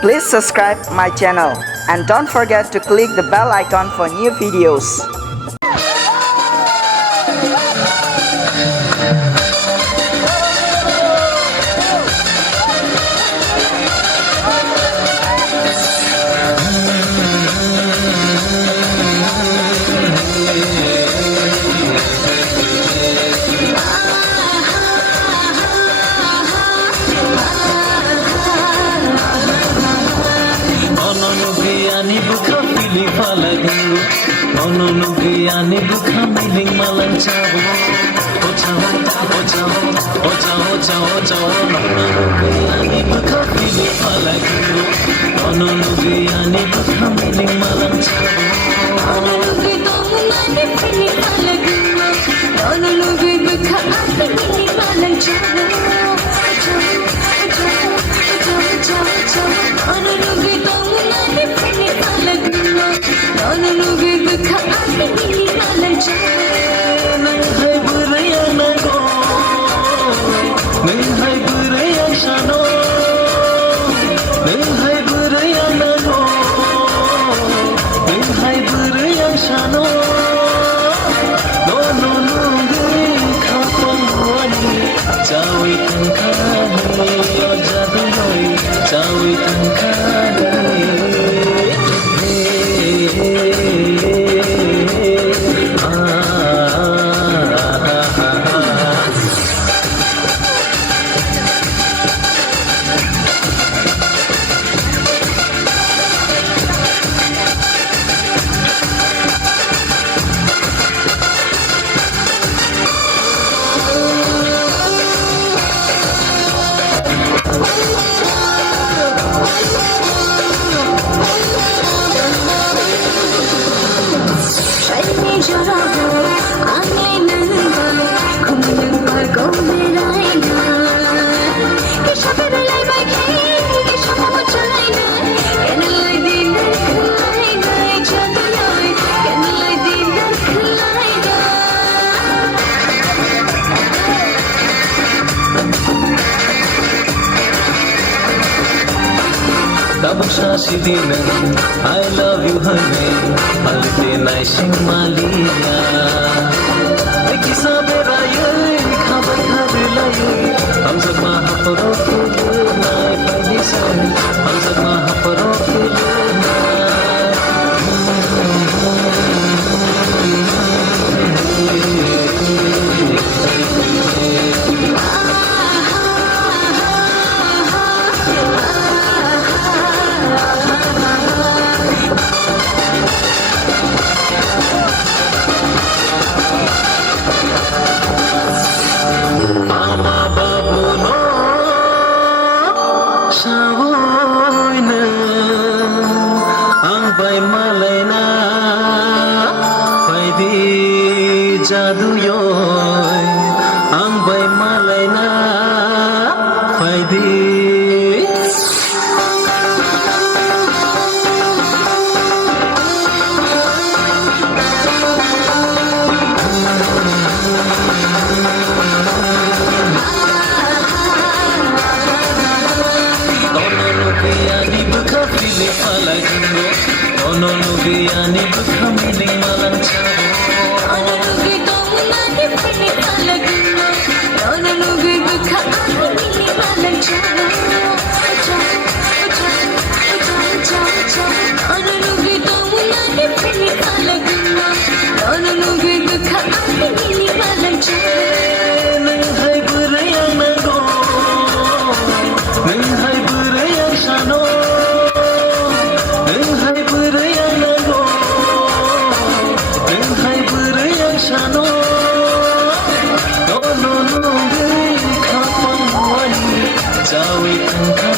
Please subscribe my channel and don't forget to click the bell icon for new videos. Ononugiyani bukha miling malang chavo Ononugiyani bukha miling malang Ononugiyani bukha miling malang chavo Ononugi dongani pili palagino Ononugi bukha miling malang chavo Ononugi dongani pili palagino Ononugi bukha miling malang chavo Nang hai buraya na go Nang hai buraya shano Nang hai buraya na go Nang hai buraya shano No no no gui khapang wani Chawi tangkani o jadu noi Chawi tangkani Sidinen, I love you honey Alite naising malia Eki sabe raye Khabai khabai laye Hum sab mahaparo phul nai paini se Hum sab mahaparo phul Jadu yoy, ang bay malay na faidi. Ononugiyani bukha pili palagino, ononugiyani bukha miling malang chavo. Ononugi dongani pili palagino Ononugi bukha miling malang chavo Ononugi dongani pili palagino Ononugi bukha miling malang chavo Nang hai buraya na go Nang hai buraya shano Nang hai buraya na go Nang hai buraya shano No no no gui khapang wani Chawi tangka